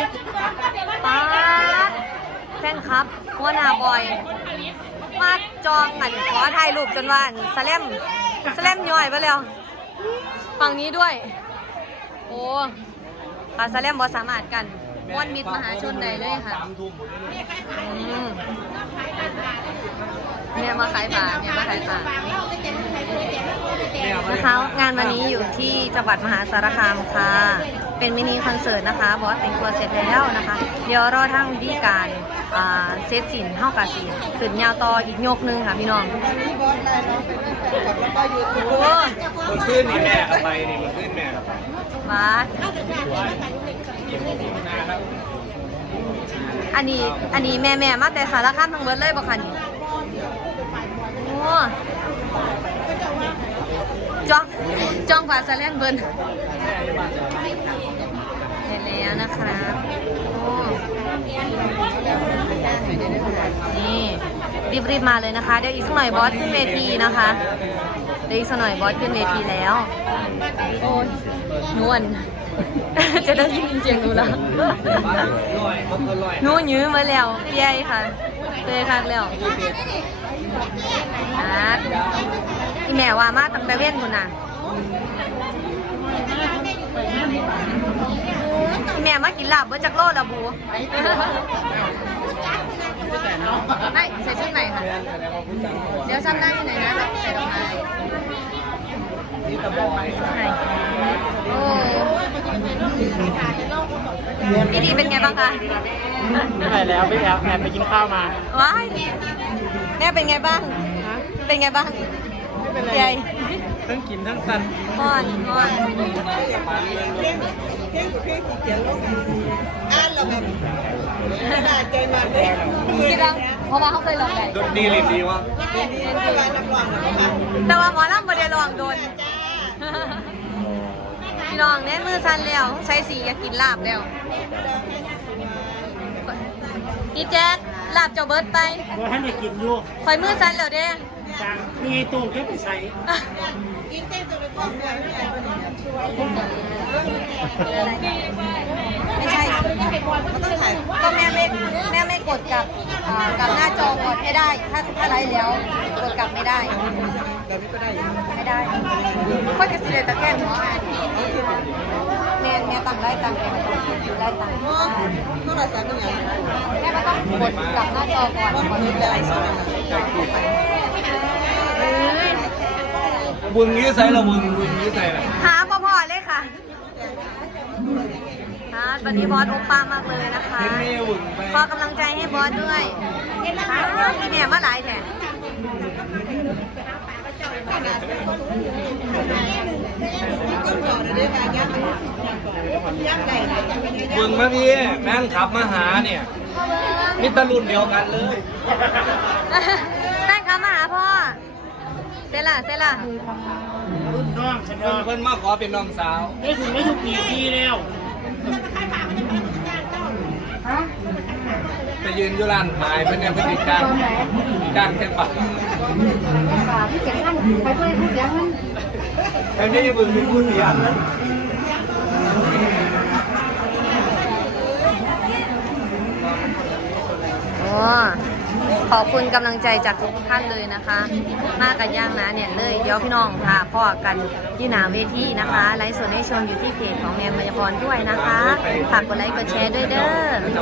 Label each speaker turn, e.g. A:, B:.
A: ป๊าดแฟนคลับหัวหน้าบอยมาจองอันขอถ่ายรูปจนว่าสแลมย่อยไปแล้วฝั่งนี้ด้วยโอ้ปลาสแลมบอสามารถกันม้วนมิตรมหาชนใดเลยค่ะเนี่ยมาขายปลานะคะงานวันนี้อยู่ที่จังหวัดมหาสารคามค่ะเป็นมินิคอนเสิร์ตนะคะบอสแต่งตัวเสร็จแล้วนะคะเดี๋ยวรอทางวิธีการเซตสินเท่ากับสินขึ้นยาวต่ออีกยกนึงค่ะพี่น้องโอ้
B: มันขึ้นนี่แม่กับไปนี่มันขึ้นแม่กับไป
A: บาสอันนี้แม่มาแต่สารคามทั้งเบิดเลยบ่คะนี่โอ้จ้องฝาสแลนเบิร์นเห็นแล้วนะครับโอ้นี่รีบมาเลยนะคะเดี๋ยวอีกสักหน่อยบอสขึ้นเวทีนะคะเดี๋ยวอีกสักหน่อยบอสขึ้นเวทีแล้วโอ้ยนวลจะได้ยินเสียงหนูแล้วหนูยื้อมาแล้วเปี้ยค่ะเปี้ยคักแล้วอีแม่ว่ามาตั้งแต่เว้นคุณน่ะอีแม่มากินลาบเบอร์จักโลละบูไม่ใส่ชุดไหนคะเดี๋ยวซ้ำได้ที่ไหนนะใส่ดอกไม้โอ้พี่ดีเป็นไงบ้างคะ
B: ไม่ไปแล้วพี่แอบไปกินข้าวมา
A: ว้ายแม่เป็นไงบ้างเป็นไงบ้างใหญ่
B: ทั้งกินทั้งสั่น
A: อ่อน
C: เพ่งเขียนลงอ่านเราแบบน่าใจมันเลย
A: คิดว่าเพราะว่าเขาเคยลองได้
B: ดนตรีลินดีวะ
A: แต่ว่าหมอลำบ่ได้ลองโดนพี่น้องเนี่ยมือสั่นแล้วใช้สีอยากกินลาบแล้วพี่แจ๊คลาบเจ้าเบิร์ดไป
B: ว่าท่านจะกินอยู่
A: คอยมือสั่นแล้วเด้
B: สั่งมีตู้แค่ไปใส่
C: กินเต้นตัวไปก้องเลย
A: ไม่ใช่
C: มันต้องถ่าย
A: ก็แม่ไม่กดกับหน้าจอกดไม่ได้ถ้าไรแล้วกดกลับไม่ได้
C: แบบนี้ก็ได้
A: ไม่ได้ค่อยจะสิเลยตะแกรงหัวแม่ตังได้ตังได้ตัง
C: เท่าไหร่สักอย่าง
A: แม่ก็ต้องกดกลับหน้าจอก่อน
C: คนนี้เลย
B: บึงยื้อใส่ละบึงยื้อใส่ละ
A: หาพอเลยค่ะวันนี้บอสอุปามากเลยนะคะขอกำลังใจให้บอสด้วยพี่แม่มาหลายแน่
B: บึงมาพี่แม่นขับมาหาเนี่ยมิตรรุ่นเดียวกันเลย
A: แม่ขับมาหาพ่อเซล่า
B: รุ่นน้องเพิ่นมาขอเป็นน้องสาวได้ถึงไม่ถูกปีแล้วไปยืนอยู่ร้านขายเป็นเนี่ยเป็นการแข่งขัน
A: พี่เก่งนั่นไปด้วยผู้เสียนั่น
B: ไอ้นี่บึงเป็นผู้เสียนั้น
A: ขอบคุณกำลังใจจากทุกท่านเลยนะคะมากันย่างนะเนี่ยเลยเดี๋ยวพี่น้องค่ะพ่อกันที่หน้าเวทีนะคะไลฟ์สดให้ชมอยู่ที่เพจของแมนมายพรด้วยนะคะฝากกดไลค์กดแชร์ด้วยเด้อ